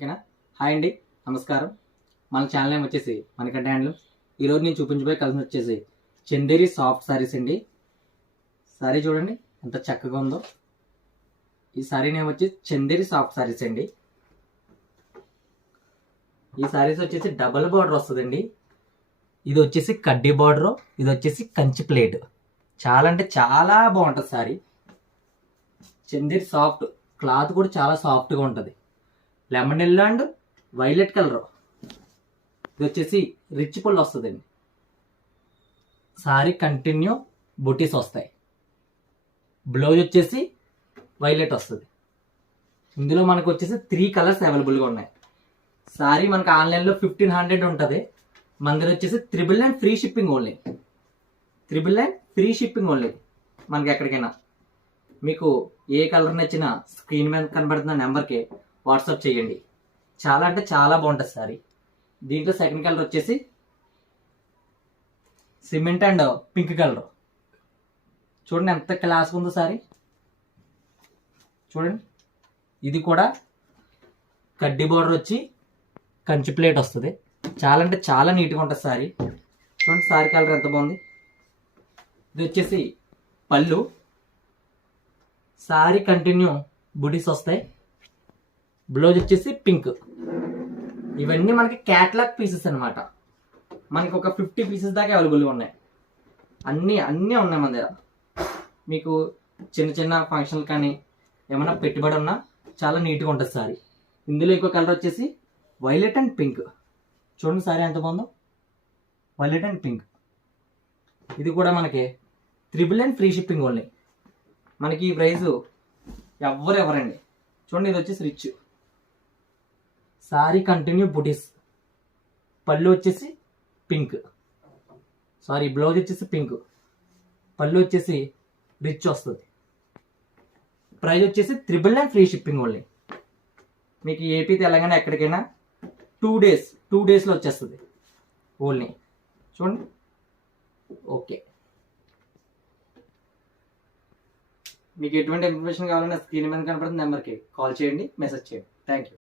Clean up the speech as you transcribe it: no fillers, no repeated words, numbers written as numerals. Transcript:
ఓకేనా. హాయ్ అండి, నమస్కారం. మన ఛానల్ నేమ్ వచ్చేసి మణికంఠ హ్యాండ్లూమ్స్. ఈరోజు నేను చూపించబోయే కలెక్షన్ వచ్చేసి చందేరి సాఫ్ట్ సారీస్ అండి. సారీ చూడండి ఎంత చక్కగా ఉందో. ఈ సారీ నేమ్ వచ్చి చందేరి సాఫ్ట్ సారీస్ అండి. ఈ సారీస్ వచ్చేసి డబుల్ బార్డర్ వస్తుందండి. ఇది వచ్చేసి కడ్డీ బార్డర్, ఇది వచ్చేసి కంచి ప్లేట్. చాలా అంటే చాలా బాగుంటుంది సారీ. చందేరి సాఫ్ట్ క్లాత్ కూడా చాలా సాఫ్ట్గా ఉంటుంది. Lemon yellow and violet colour. ఇది వచ్చేసి రిచ్ పుల్ వస్తుందండి. సారీ కంటిన్యూ బుటీస్ వస్తాయి. బ్లౌజ్ వచ్చేసి వైలెట్ వస్తుంది. ఇందులో మనకు వచ్చేసి 3 కలర్స్ అవైలబుల్గా ఉన్నాయి. సారీ మనకు ఆన్లైన్లో 1500 ఉంటుంది. మన దగ్గర వచ్చేసి 999 free shipping only. 999 free shipping only. మనకి ఎక్కడికైనా మీకు ఏ కలర్ నచ్చినా స్క్రీన్ మీద కనబడుతున్న నెంబర్కి వాట్సాప్ చేయండి. చాలా అంటే చాలా బాగుంటుంది సారీ. దీంట్లో సెకండ్ కలర్ వచ్చేసి సిమెంట్ అండ్ పింక్ కలర్. చూడండి ఎంత క్లాస్గా ఉందో సారీ. చూడండి ఇది కూడా కడ్డీ బార్డర్ వచ్చి కంచి ప్లేట్ వస్తుంది. చాలా అంటే చాలా నీట్గా ఉంటుంది సారీ. చూడండి సారీ కలర్ ఎంత బాగుంది. ఇది వచ్చేసి పళ్ళు. సారీ కంటిన్యూ బుటీస్ వస్తాయి. బ్లౌజ్ వచ్చేసి పింక్. ఇవన్నీ మనకి క్యాట్లాగ్ పీసెస్ అనమాట. మనకి ఒక 50 పీసెస్ దాకా అవైలబుల్గా ఉన్నాయి. అన్నీ ఉన్నాయి మన దగ్గర. మీకు చిన్న చిన్న ఫంక్షన్లు కానీ ఏమైనా పెట్టుబడి ఉన్నా చాలా నీట్గా ఉంటుంది సారీ. ఇందులో ఇంకో కలర్ వచ్చేసి వైలెట్ అండ్ పింక్. చూడండి సారీ ఎంత బాగుందో, వైలెట్ అండ్ పింక్. ఇది కూడా మనకి 999 ఫ్రీ షిప్పింగ్ ఓన్లీ. మనకి ఈ ప్రైజు ఎవరండి. చూడండి ఇది వచ్చేసి రిచ్. సారీ కంటిన్యూ బుటీస్. పళ్ళు వచ్చేసి పింక్. సారీ బ్లౌజ్ వచ్చేసి పింక్. పళ్ళు వచ్చేసి రిచ్ వస్తుంది. ప్రైస్ వచ్చేసి 999 ఫ్రీ షిప్పింగ్ ఓన్లీ. మీకు ఏపీ తెలంగాణ ఎక్కడికైనా 2 డేస్లో వచ్చేస్తుంది ఓన్లీ. చూడండి ఓకే. మీకు ఎటువంటి ఇన్ఫర్మేషన్ కావాలన్నా స్క్రీన్ మీద కనపడుతున్న నెంబర్కి కాల్ చేయండి, మెసేజ్ చేయండి. Thank you.